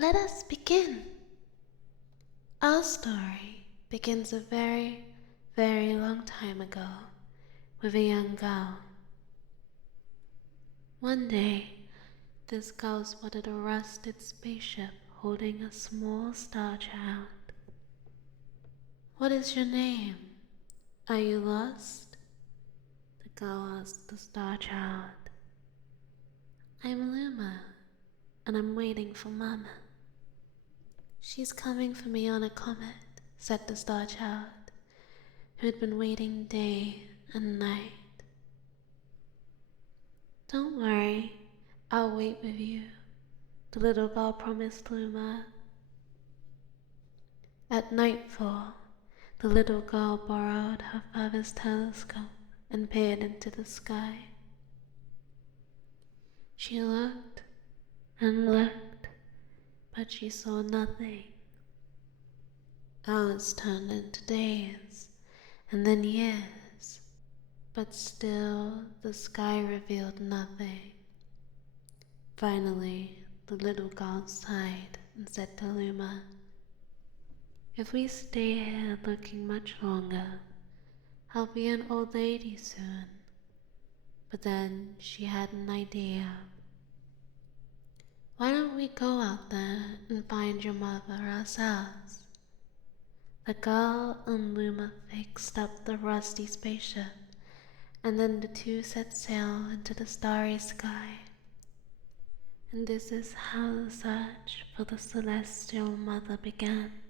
Let us begin. Our story begins a very, very long time ago with a young girl. One day, this girl spotted a rusted spaceship holding a small star child. "What is your name? Are you lost?" the girl asked the star child. "I'm Luma, and I'm waiting for Mama." "She's coming for me on a comet," said the star child, who had been waiting day and night. "Don't worry, I'll wait with you," the little girl promised Luma. At nightfall, the little girl borrowed her father's telescope and peered into the sky. She looked and looked, but she saw nothing. Hours turned into days, and then years, but still the sky revealed nothing. Finally, the little girl sighed and said to Luma, "If we stay here looking much longer, I'll be an old lady soon." But then she had an idea. "Why don't we go out there and find your mother ourselves?" The girl and Luma fixed up the rusty spaceship, and then the two set sail into the starry sky. And this is how the search for the celestial mother began.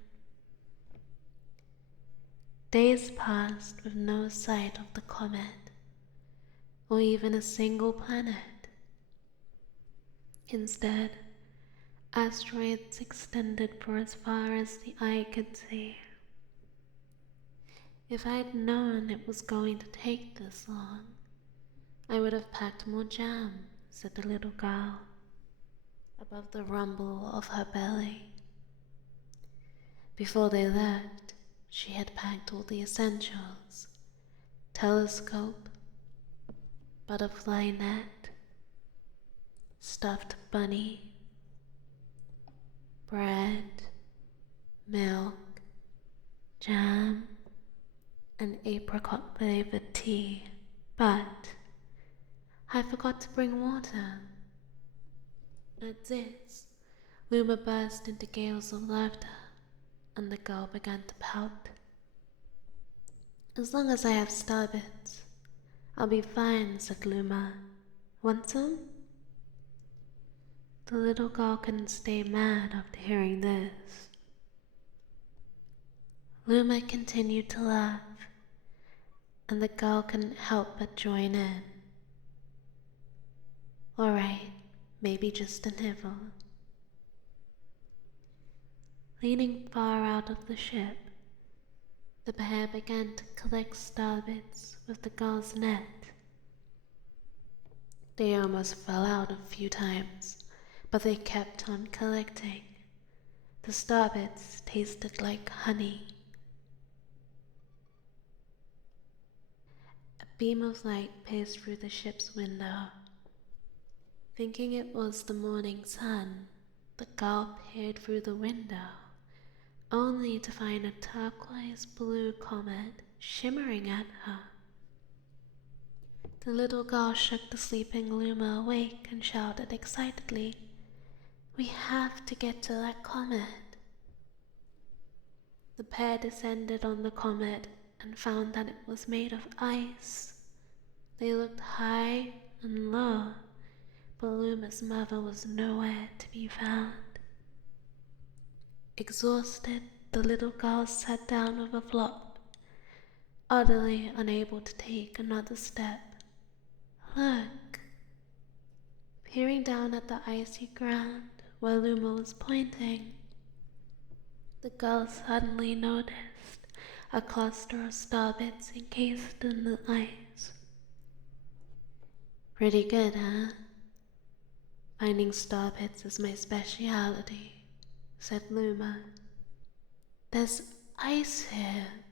Days passed with no sight of the comet, or even a single planet. Instead, asteroids extended for as far as the eye could see. "If I'd known it was going to take this long, I would have packed more jam," said the little girl, above the rumble of her belly. Before they left, she had packed all the essentials: telescope, butterfly net, stuffed bunny, bread, milk, jam, and apricot-flavored tea. "But I forgot to bring water." At this, Luma burst into gales of laughter, and the girl began to pout. "As long as I have starbits, I'll be fine," said Luma. "Want some?" The little girl couldn't stay mad after hearing this. Luma continued to laugh, and the girl couldn't help but join in. "All right, maybe just a nibble." Leaning far out of the ship, the pair began to collect starbits with the girl's net. They almost fell out a few times, but they kept on collecting. The starbits tasted like honey. A beam of light pierced through the ship's window. Thinking it was the morning sun, the girl peered through the window, only to find a turquoise blue comet shimmering at her. The little girl shook the sleeping Luma awake and shouted excitedly, "We have to get to that comet." The pair descended on the comet and found that it was made of ice. They looked high and low, but Luma's mother was nowhere to be found. Exhausted, the little girl sat down with a flop, utterly unable to take another step. "Look!" Peering down at the icy ground where Luma was pointing, the girl suddenly noticed a cluster of starbits encased in the ice. "Pretty good, huh? Finding starbits is my specialty," said Luma. "There's ice here,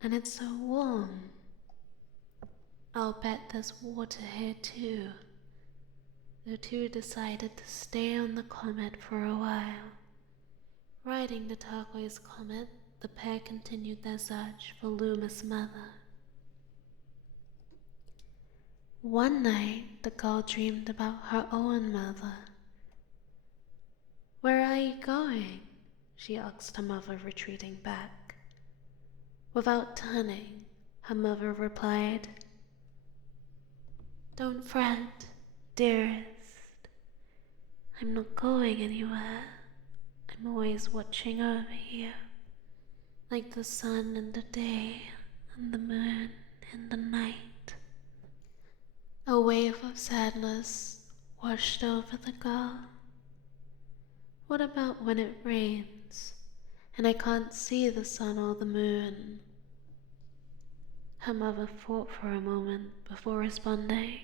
and it's so warm. I'll bet there's water here too. the two decided to stay on the comet for a while. Riding the turquoise comet, the pair continued their search for Luma's mother. One night, the girl dreamed about her own mother. "Where are you going?" she asked her mother, retreating back. Without turning, her mother replied, "Don't fret, dearest. I'm not going anywhere. I'm always watching over you, like the sun in the day and the moon in the night." A wave of sadness washed over the girl. "What about when it rains and I can't see the sun or the moon?" Her mother thought for a moment before responding.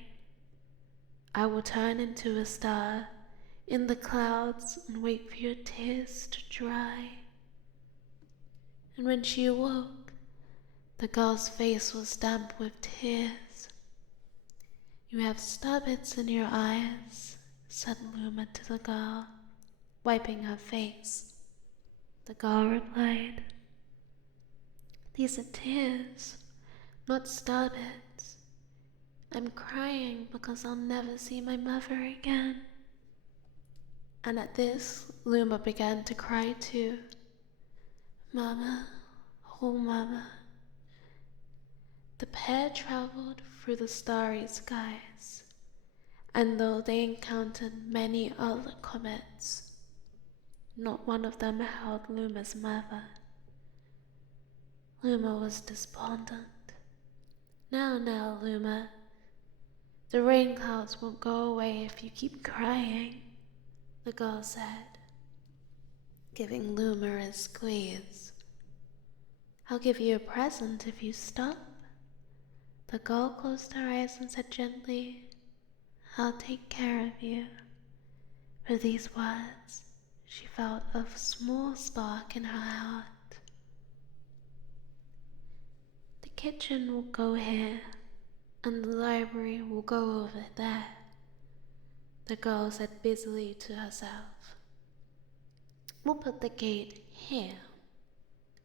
"I will turn into a star in the clouds and wait for your tears to dry." And when she awoke, the girl's face was damp with tears. "You have starbits in your eyes," said Luma to the girl, wiping her face. The girl replied, "These are tears, not starbits. I'm crying because I'll never see my mother again." And at this, Luma began to cry too. "Mama, oh mama." The pair traveled through the starry skies, and though they encountered many other comets, not one of them held Luma's mother. Luma was despondent. Now, Luma. The rain clouds won't go away if you keep crying," the girl said, giving Luma a squeeze. "I'll give you a present if you stop." The girl closed her eyes and said gently, "I'll take care of you." With these words, she felt a small spark in her heart. "The kitchen will go here, and the library will go over there," the girl said busily to herself. "We'll put the gate here."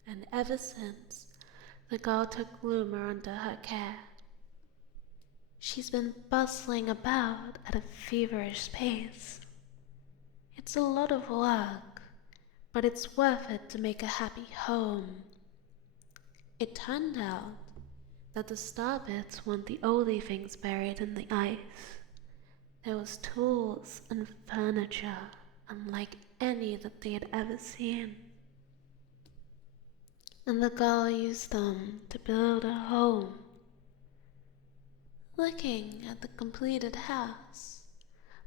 And ever since, the girl took Luma under her care. She's been bustling about at a feverish pace. It's a lot of work, but it's worth it to make a happy home. It turned out that the starbits weren't the only things buried in the ice. There was tools and furniture unlike any that they had ever seen. And the girl used them to build a home. Looking at the completed house,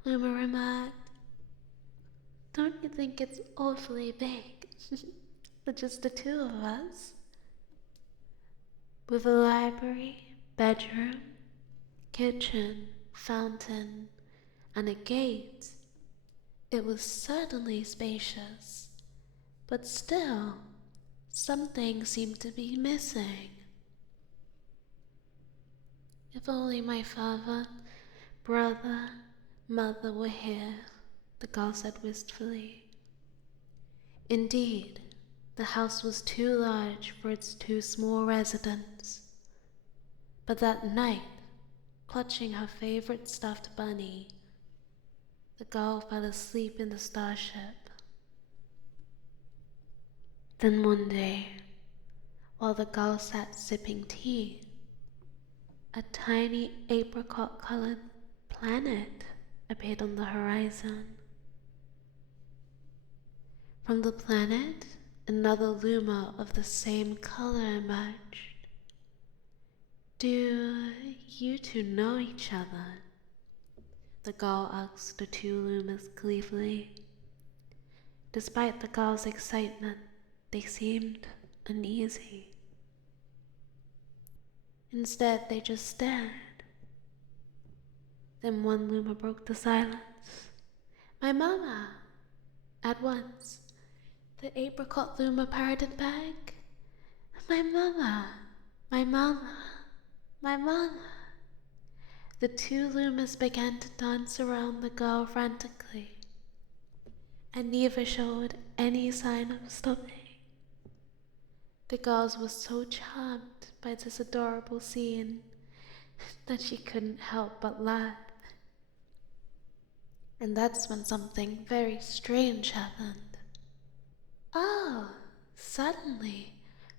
Luma remarked, "Don't you think it's awfully big for just the two of us?" With a library, bedroom, kitchen, fountain, and a gate, it was certainly spacious, but still, something seemed to be missing. "If only my father, brother, mother were here," the girl said wistfully. Indeed, the house was too large for its two small residents. But that night, clutching her favorite stuffed bunny, the girl fell asleep in the starship. Then one day, while the girl sat sipping tea, a tiny apricot-colored planet appeared on the horizon. From the planet, another Luma of the same color emerged. "Do you two know each other?" the girl asked the two Lumas gleefully. Despite the girl's excitement, they seemed uneasy. Instead, they just stared. Then one Luma broke the silence. "My mama!" At once, the apricot Luma parroted back. "My mama! My mama! My mama!" the two Lumas began to dance around the girl frantically, and neither showed any sign of stopping. The girls were so charmed by this adorable scene that she couldn't help but laugh. And that's when something very strange happened. Oh, suddenly,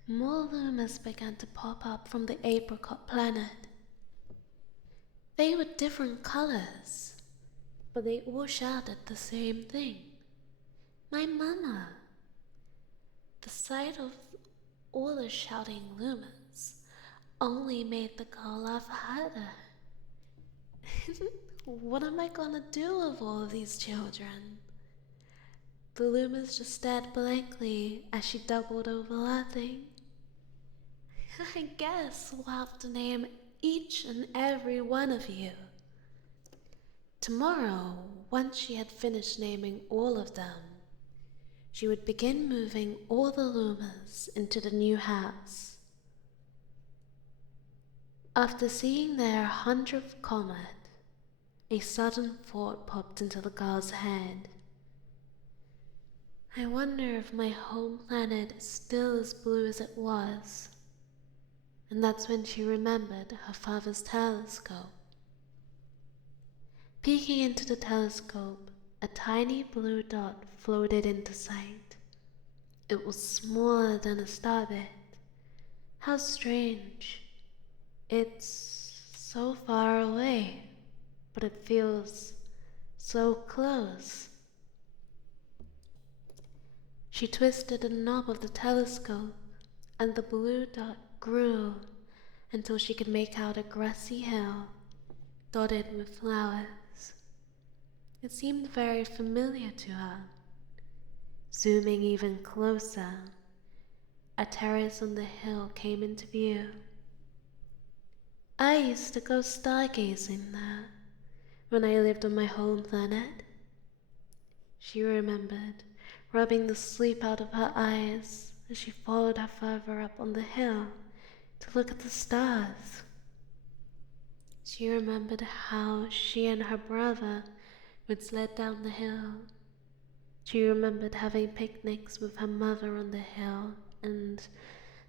more Lumas began to pop up from the apricot planet. They were different colors, but they all shouted the same thing. My mama. The sight of all the shouting Lumas only made the girl laugh harder. What am I gonna do with all of these children? The Lumas just stared blankly as she doubled over laughing. I guess we'll have to name each and every one of you. Tomorrow, once she had finished naming all of them, she would begin moving all the Lumas into the new house. After seeing their 100th comet, a sudden thought popped into the girl's head. I wonder if my home planet is still as blue as it was. And that's when she remembered her father's telescope. Peeking into the telescope, a tiny blue dot floated into sight. It was smaller than a starbit. How strange. It's so far away, but it feels so close. She twisted the knob of the telescope, and the blue dot grew until she could make out a grassy hill dotted with flowers. It seemed very familiar to her. Zooming even closer, a terrace on the hill came into view. I used to go stargazing there when I lived on my home planet. She remembered, rubbing the sleep out of her eyes as she followed her father up on the hill to look at the stars. She remembered how she and her brother would sled down the hill. She remembered having picnics with her mother on the hill, and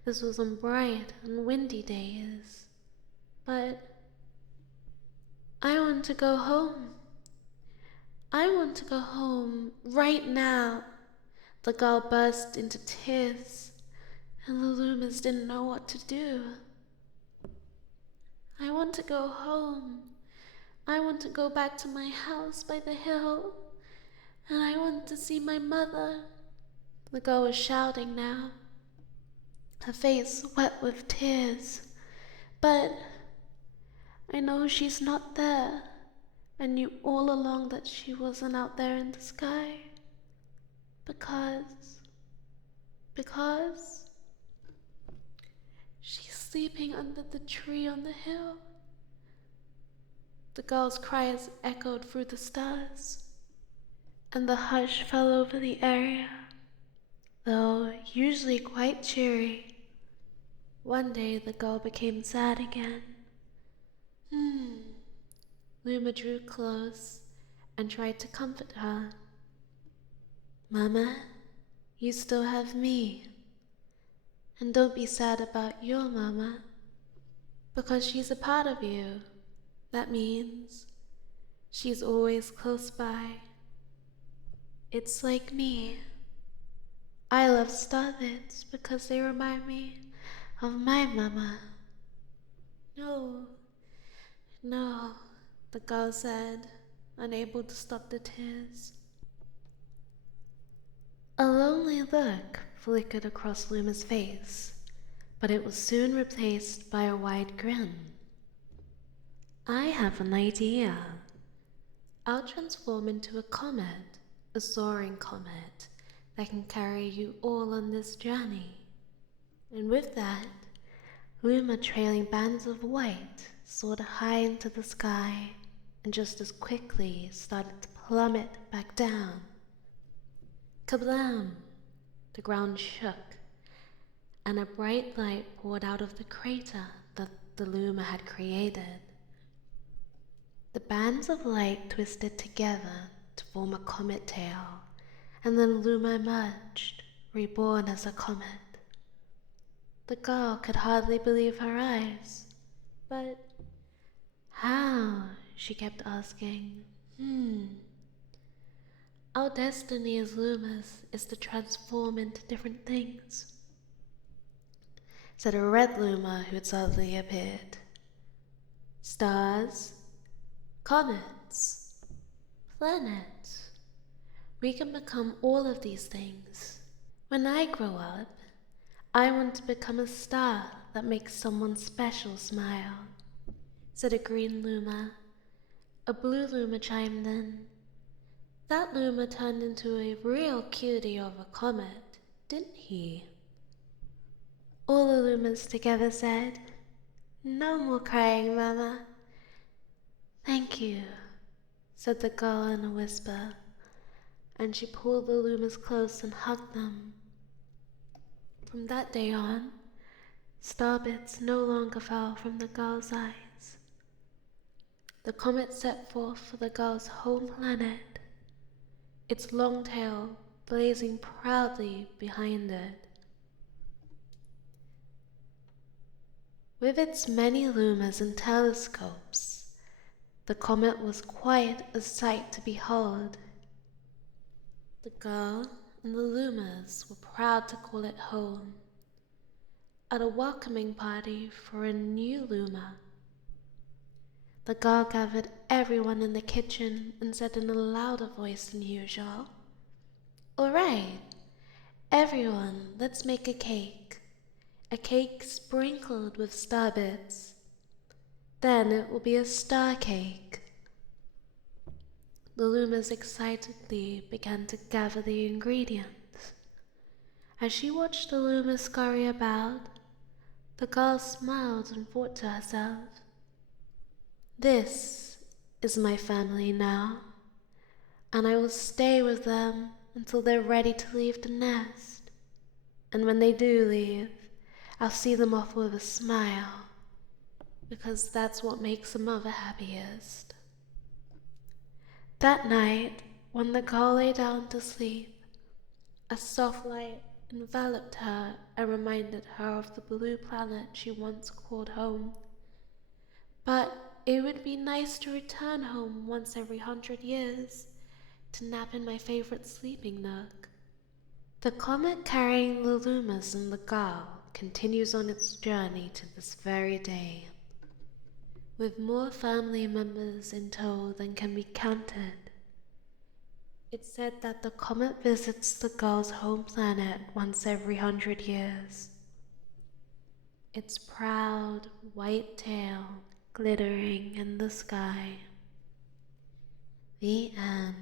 this was on bright and windy days. But I want to go home. I want to go home right now. The girl burst into tears, and the Lumas didn't know what to do. I want to go home. I want to go back to my house by the hill, and I want to see my mother. The girl was shouting now, her face wet with tears. But I know she's not there. I knew all along that she wasn't out there in the sky. Because she's sleeping under the tree on the hill. The girl's cries echoed through the stars, and the hush fell over the area. Though usually quite cheery, one day the girl became sad again. Luma drew close and tried to comfort her. Mama, you still have me. And don't be sad about your mama, because she's a part of you. That means she's always close by. It's like me. I love starbits because they remind me of my mama. No, the girl said, unable to stop the tears. A lonely look flickered across Luma's face, but it was soon replaced by a wide grin. I have an idea. I'll transform into a comet, a soaring comet that can carry you all on this journey. And with that, Luma, trailing bands of white, soared high into the sky and just as quickly started to plummet back down. Kablam! The ground shook, and a bright light poured out of the crater that the Luma had created. The bands of light twisted together to form a comet tail, and then Luma emerged, reborn as a comet. The girl could hardly believe her eyes. But how? She kept asking. Our destiny as Lumas is to transform into different things, said a red Luma who had suddenly appeared. Stars, comets, planets. We can become all of these things. When I grow up, I want to become a star that makes someone special smile, said a green Luma. A blue Luma chimed in. That Luma turned into a real cutie of a comet, didn't he? All the Lumas together said, No more crying, Mama. Thank you, said the girl in a whisper, and she pulled the Lumas close and hugged them. From that day on, starbits no longer fell from the girl's eyes. The comet set forth for the girl's home planet, its long tail blazing proudly behind it. With its many lumas and telescopes, the comet was quite a sight to behold. The girl and the lumas were proud to call it home. At a welcoming party for a new Luma, the girl gathered everyone in the kitchen and said in a louder voice than usual, All right, everyone, let's make a cake sprinkled with star bits. Then it will be a star cake. The Lumas excitedly began to gather the ingredients. As she watched the Luma scurry about, the girl smiled and thought to herself, This is my family now, and I will stay with them until they're ready to leave the nest. And when they do leave, I'll see them off with a smile, because that's what makes a mother happiest. That night, when the girl lay down to sleep, a soft light enveloped her and reminded her of the blue planet she once called home. But it would be nice to return home once every 100 years to nap in my favorite sleeping nook. The comet carrying the Lumas and the girl continues on its journey to this very day, with more family members in tow than can be counted. It's said that the comet visits the girl's home planet once every 100 years. Its proud white tail glittering in the sky. The end.